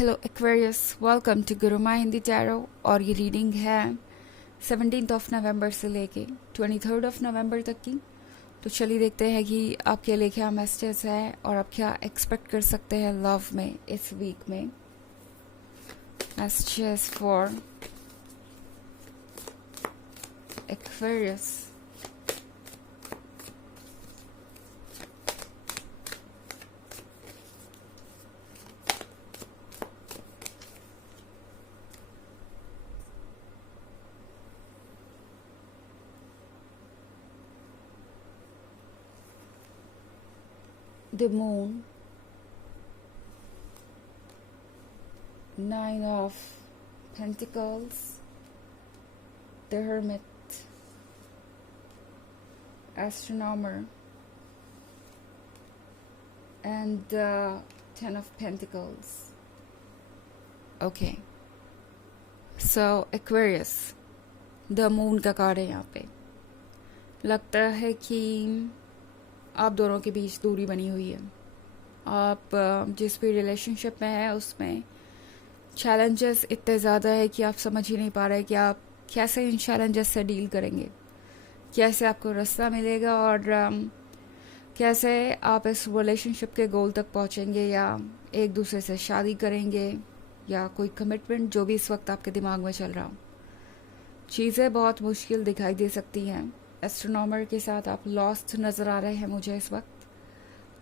Hello Aquarius, welcome to Gurumaa Hindi tarot. और ये reading है 17 नवंबर से लेके 23 नवंबर तक की। तो चलिए देखते हैं कि आपके लिए क्या मैसेजेस है और आप क्या एक्सपेक्ट कर सकते हैं लव में इस वीक में। Messages for Aquarius. The Moon, Nine of Pentacles, the Hermit, Astronomer, and the Ten of Pentacles. Okay, so Aquarius, the Moon का कार्ड है यहाँ पे। लगता है कि आप दोनों के बीच दूरी बनी हुई है। आप जिस भी रिलेशनशिप में हैं उसमें चैलेंजेस इतने ज़्यादा है कि आप समझ ही नहीं पा रहे कि आप कैसे इन चैलेंजेस से डील करेंगे, कैसे आपको रास्ता मिलेगा और कैसे आप इस रिलेशनशिप के गोल तक पहुंचेंगे, या एक दूसरे से शादी करेंगे या कोई कमिटमेंट, जो भी इस वक्त आपके दिमाग में चल रहा हो। चीज़ें बहुत मुश्किल दिखाई दे सकती हैं। एस्ट्रोनॉमर के साथ आप लॉस्ट नज़र आ रहे हैं मुझे इस वक्त।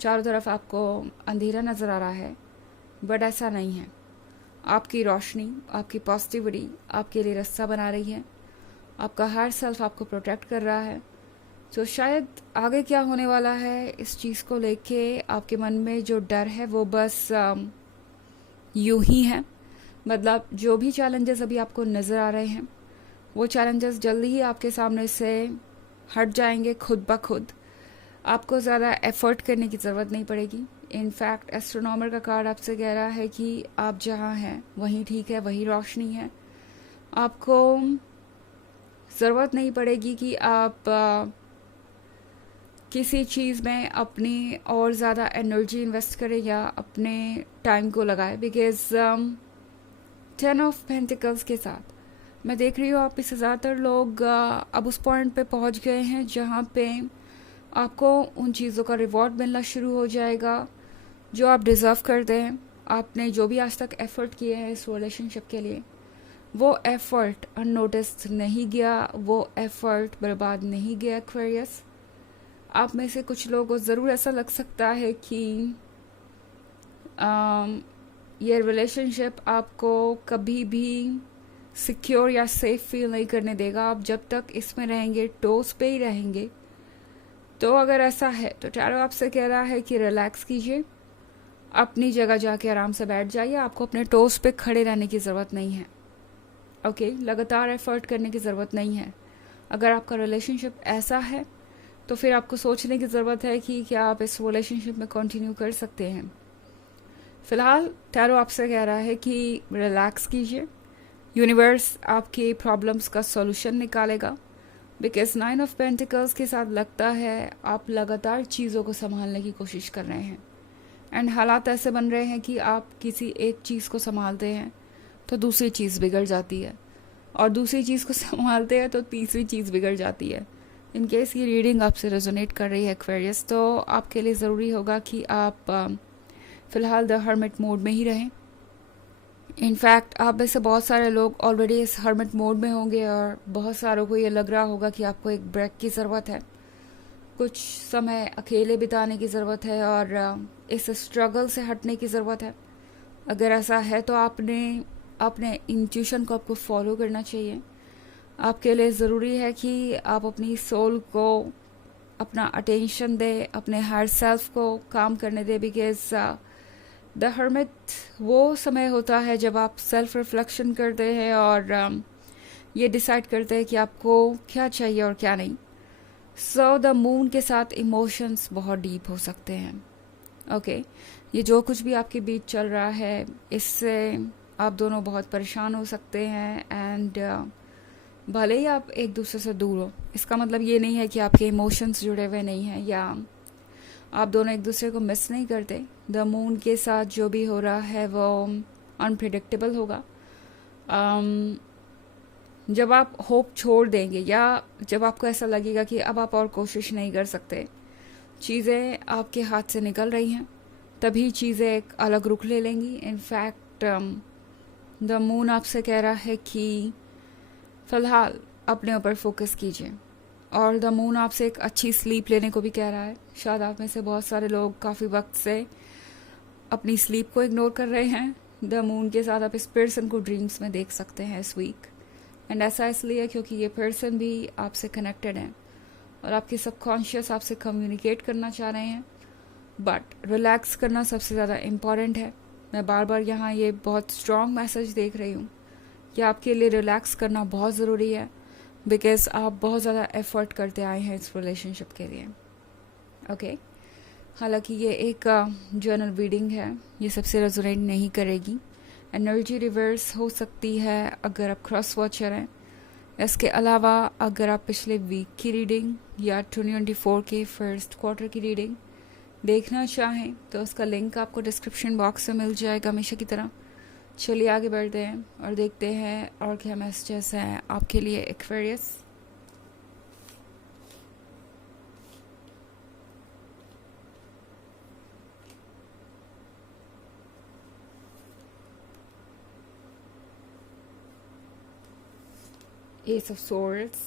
चारों तरफ आपको अंधेरा नज़र आ रहा है, बट ऐसा नहीं है। आपकी रोशनी, आपकी पॉजिटिविटी आपके लिए रास्ता बना रही है। आपका हर सेल्फ आपको प्रोटेक्ट कर रहा है। तो शायद आगे क्या होने वाला है इस चीज़ को लेके आपके मन में जो डर है वो बस यूं ही है। मतलब जो भी चैलेंजेस अभी आपको नज़र आ रहे हैं वो चैलेंजेस जल्दी ही आपके सामने से हट जाएंगे खुद ब खुद। आपको ज़्यादा एफर्ट करने की ज़रूरत नहीं पड़ेगी। इनफैक्ट एस्ट्रोनॉमर का कार्ड आपसे कह रहा है कि आप जहाँ हैं वहीं ठीक है, वहीं रोशनी है। आपको ज़रूरत नहीं पड़ेगी कि आप किसी चीज़ में अपनी और ज़्यादा एनर्जी इन्वेस्ट करें या अपने टाइम को लगाएं, बिकॉज 10 ऑफ पेंटिकल्स के साथ मैं देख रही हूँ आप इससे ज़्यादातर लोग अब उस पॉइंट पे पहुँच गए हैं जहाँ पे आपको उन चीज़ों का रिवॉर्ड मिलना शुरू हो जाएगा जो आप डिज़र्व करते हैं। आपने जो भी आज तक एफ़र्ट किए हैं इस रिलेशनशिप के लिए, वो एफ़र्ट अननोटिस्ड नहीं गया, वो एफ़र्ट बर्बाद नहीं गया। एक्वेरियस, आप में से कुछ लोगों को ज़रूर ऐसा लग सकता है कि ये रिलेशनशिप आपको कभी भी सिक्योर या सेफ फील नहीं करने देगा। आप जब तक इसमें रहेंगे टोस पे ही रहेंगे। तो अगर ऐसा है तो टैरो आपसे कह रहा है कि रिलैक्स कीजिए, अपनी जगह जाके आराम से बैठ जाइए। आपको अपने टोस पे खड़े रहने की ज़रूरत नहीं है। ओके, लगातार एफर्ट करने की ज़रूरत नहीं है। अगर आपका रिलेशनशिप ऐसा है तो फिर आपको सोचने की ज़रूरत है कि क्या आप इस रिलेशनशिप में कंटिन्यू कर सकते हैं। फ़िलहाल टैरो आपसे कह रहा है कि रिलैक्स कीजिए, यूनिवर्स आपके प्रॉब्लम्स का सॉल्यूशन निकालेगा। बिकॉज 9 ऑफ पेंटिकल्स के साथ लगता है आप लगातार चीज़ों को संभालने की कोशिश कर रहे हैं एंड हालात ऐसे बन रहे हैं कि आप किसी एक चीज़ को संभालते हैं तो दूसरी चीज़ बिगड़ जाती है, और दूसरी चीज़ को संभालते हैं तो तीसरी चीज़ बिगड़ जाती है। इन केस ये रीडिंग आपसे रेजोनेट कर रही है एक्वेरियस, तो आपके लिए ज़रूरी होगा कि आप फ़िलहाल द हर्मिट मोड में ही रहें। इनफैक्ट आप में से बहुत सारे लोग ऑलरेडी इस हर्मिट मोड में होंगे और बहुत सारों को ये लग रहा होगा कि आपको एक ब्रेक की ज़रूरत है, कुछ समय अकेले बिताने की ज़रूरत है और इस स्ट्रगल से हटने की ज़रूरत है। अगर ऐसा है तो आपने अपने इंट्यूशन को आपको फॉलो करना चाहिए। आपके लिए ज़रूरी है कि आप अपनी सोल को अपना अटेंशन दें, अपने हर सेल्फ को काम करने दें। बिकॉज द हर्मिट वो समय होता है जब आप सेल्फ रिफ्लेक्शन करते हैं और ये डिसाइड करते हैं कि आपको क्या चाहिए और क्या नहीं। सो द मून के साथ इमोशंस बहुत डीप हो सकते हैं। ओके, ये जो कुछ भी आपके बीच चल रहा है इससे आप दोनों बहुत परेशान हो सकते हैं एंड भले ही आप एक दूसरे से दूर हो, इसका मतलब ये नहीं है कि आपके इमोशंस जुड़े हुए नहीं हैं या आप दोनों एक दूसरे को मिस नहीं करते। द मून के साथ जो भी हो रहा है वो अनप्रिडिक्टेबल होगा। जब आप होप छोड़ देंगे या जब आपको ऐसा लगेगा कि अब आप और कोशिश नहीं कर सकते, चीज़ें आपके हाथ से निकल रही हैं, तभी चीज़ें एक अलग रुख ले लेंगी। इनफैक्ट द मून आपसे कह रहा है कि फ़िलहाल अपने ऊपर फोकस कीजिए, और द मून आपसे एक अच्छी स्लीप लेने को भी कह रहा है। शायद आप में से बहुत सारे लोग काफ़ी वक्त से अपनी स्लीप को इग्नोर कर रहे हैं। द मून के साथ आप इस पर्सन को ड्रीम्स में देख सकते हैं इस वीक, एंड ऐसा इसलिए क्योंकि ये पर्सन भी आपसे कनेक्टेड है और आपके सबकॉन्शियस आपसे कम्युनिकेट करना चाह रहे हैं, बट रिलैक्स करना सबसे ज़्यादा इम्पॉर्टेंट है। मैं बार बार यहाँ ये बहुत स्ट्रॉन्ग मैसेज देख रही हूँ कि आपके लिए रिलैक्स करना बहुत ज़रूरी है, बिकॉज आप बहुत ज़्यादा एफर्ट करते आए हैं इस रिलेशनशिप के लिए। ओके, हालांकि ये एक जर्नल रीडिंग है, ये सबसे रेजोनेट नहीं करेगी। एनर्जी रिवर्स हो सकती है अगर आप क्रॉस वॉचर हैं। इसके अलावा अगर आप पिछले वीक की रीडिंग या 2024 के फर्स्ट क्वार्टर की रीडिंग देखना चाहें तो उसका लिंक आपको डिस्क्रिप्शन बॉक्स में मिल जाएगा हमेशा की तरह। चलिए आगे बढ़ते हैं और देखते हैं और क्या मैसेजेस हैं आपके लिए Aquarius. Ace of Swords,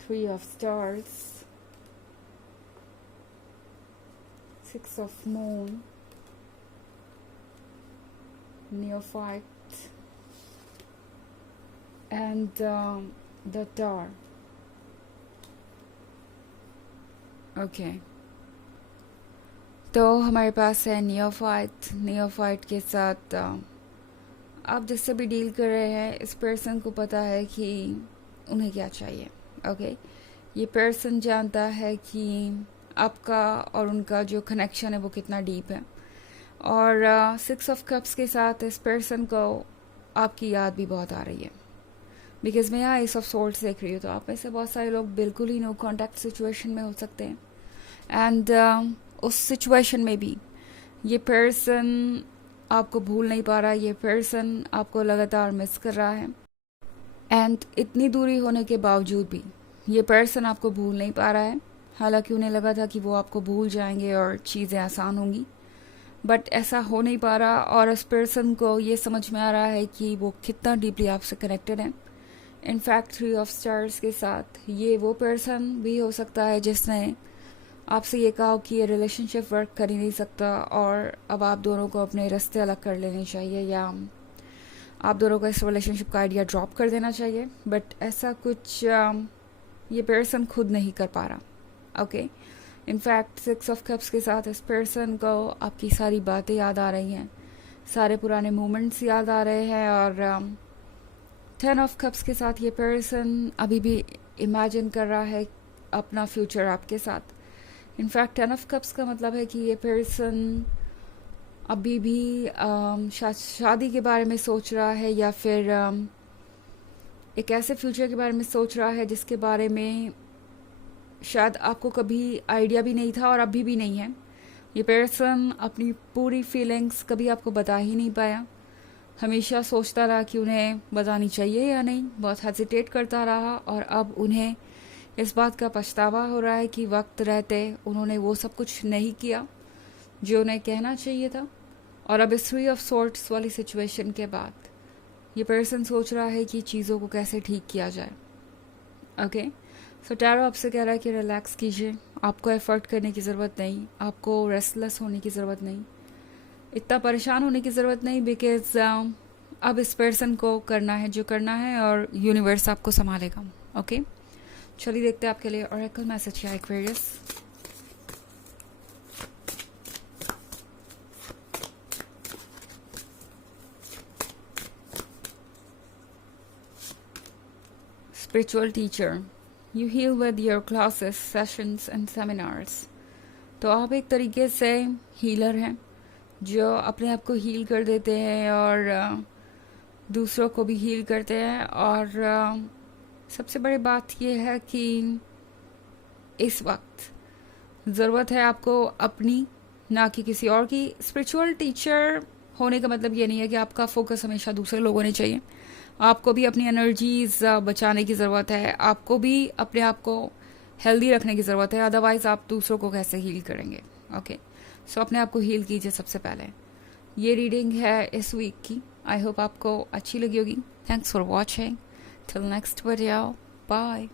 Three of Stars, Six of Moon, Neophyte, and the Tower. Okay. तो हमारे पास है नियोफाइट। नियोफाइट के साथ आप जिससे भी डील कर रहे हैं, इस पर्सन को पता है कि उन्हें क्या चाहिए। ओके, ये पर्सन जानता है कि आपका और उनका जो कनेक्शन है वो कितना डीप है, और 6 ऑफ कप्स के साथ इस पर्सन को आपकी याद भी बहुत आ रही है, बिकॉज मैं यहाँ एस ऑफ सोर्ड्स देख रही हूँ। तो आप में से बहुत सारे लोग बिल्कुल ही नो कॉन्टैक्ट सिचुएशन में हो सकते हैं, एंड उस सिचुएशन में भी ये पर्सन आपको भूल नहीं पा रहा है। ये पर्सन आपको लगातार मिस कर रहा है, एंड इतनी दूरी होने के बावजूद भी ये पर्सन आपको भूल नहीं पा रहा है। हालांकि उन्हें लगा था कि वो आपको भूल जाएंगे और चीज़ें आसान होंगी, बट ऐसा हो नहीं पा रहा, और इस पर्सन को ये समझ में आ रहा है कि वो कितना डीपली आपसे कनेक्टेड है। इनफैक्ट 3 ऑफ स्टार्स के साथ ये वो पर्सन भी हो सकता है जिसने आपसे ये कहा कि ये रिलेशनशिप वर्क कर ही नहीं सकता और अब आप दोनों को अपने रास्ते अलग कर लेने चाहिए, या आप दोनों को इस रिलेशनशिप का आइडिया ड्रॉप कर देना चाहिए। बट ऐसा कुछ ये पर्सन खुद नहीं कर पा रहा। ओके, इनफैक्ट 6 ऑफ कप्स के साथ इस पर्सन को आपकी सारी बातें याद आ रही हैं, सारे पुराने मोमेंट्स याद आ रहे हैं, और 10 ऑफ कप्स के साथ ये पर्सन अभी भी इमेजिन कर रहा है अपना फ्यूचर आपके साथ। इनफैक्ट 10 ऑफ कप्स का मतलब है कि ये पर्सन अभी भी शादी के बारे में सोच रहा है, या फिर एक ऐसे फ्यूचर के बारे में सोच रहा है जिसके बारे में शायद आपको कभी आइडिया भी नहीं था और अभी भी नहीं है। ये पर्सन अपनी पूरी फीलिंग्स कभी आपको बता ही नहीं पाया, हमेशा सोचता रहा कि उन्हें बतानी चाहिए या नहीं, बहुत हेजिटेट करता रहा, और अब उन्हें इस बात का पछतावा हो रहा है कि वक्त रहते उन्होंने वो सब कुछ नहीं किया जो उन्हें कहना चाहिए था। और अब इस 3 ऑफ सॉर्ट्स वाली सिचुएशन के बाद ये पर्सन सोच रहा है कि चीज़ों को कैसे ठीक किया जाए। ओके, सो टैरो आपसे कह रहा है कि रिलैक्स कीजिए, आपको एफर्ट करने की ज़रूरत नहीं, आपको रेस्टलेस होने की ज़रूरत नहीं, इतना परेशान होने की ज़रूरत नहीं, बिकॉज अब इस पर्सन को करना है जो करना है और यूनिवर्स आपको संभालेगा। ओके, चलिए देखते हैं आपके लिए ऑरेकल मैसेज क्या है Aquarius. Spiritual teacher, you heal with your classes, sessions and seminars. तो आप एक तरीके से हीलर हैं जो अपने आप को हील कर देते हैं और दूसरों को भी हील करते हैं, और सबसे बड़ी बात यह है कि इस वक्त ज़रूरत है आपको अपनी, ना कि किसी और की। स्पिरिचुअल टीचर होने का मतलब ये नहीं है कि आपका फोकस हमेशा दूसरे लोगों ने चाहिए। आपको भी अपनी एनर्जीज बचाने की ज़रूरत है, आपको भी अपने आप को हेल्दी रखने की ज़रूरत है, अदरवाइज आप दूसरों को कैसे हील करेंगे। ओके, सो अपने आप को हील कीजिए सबसे पहले। ये रीडिंग है इस वीक की, आई होप आपको अच्छी लगी होगी। Thanks for watching, till next video, bye.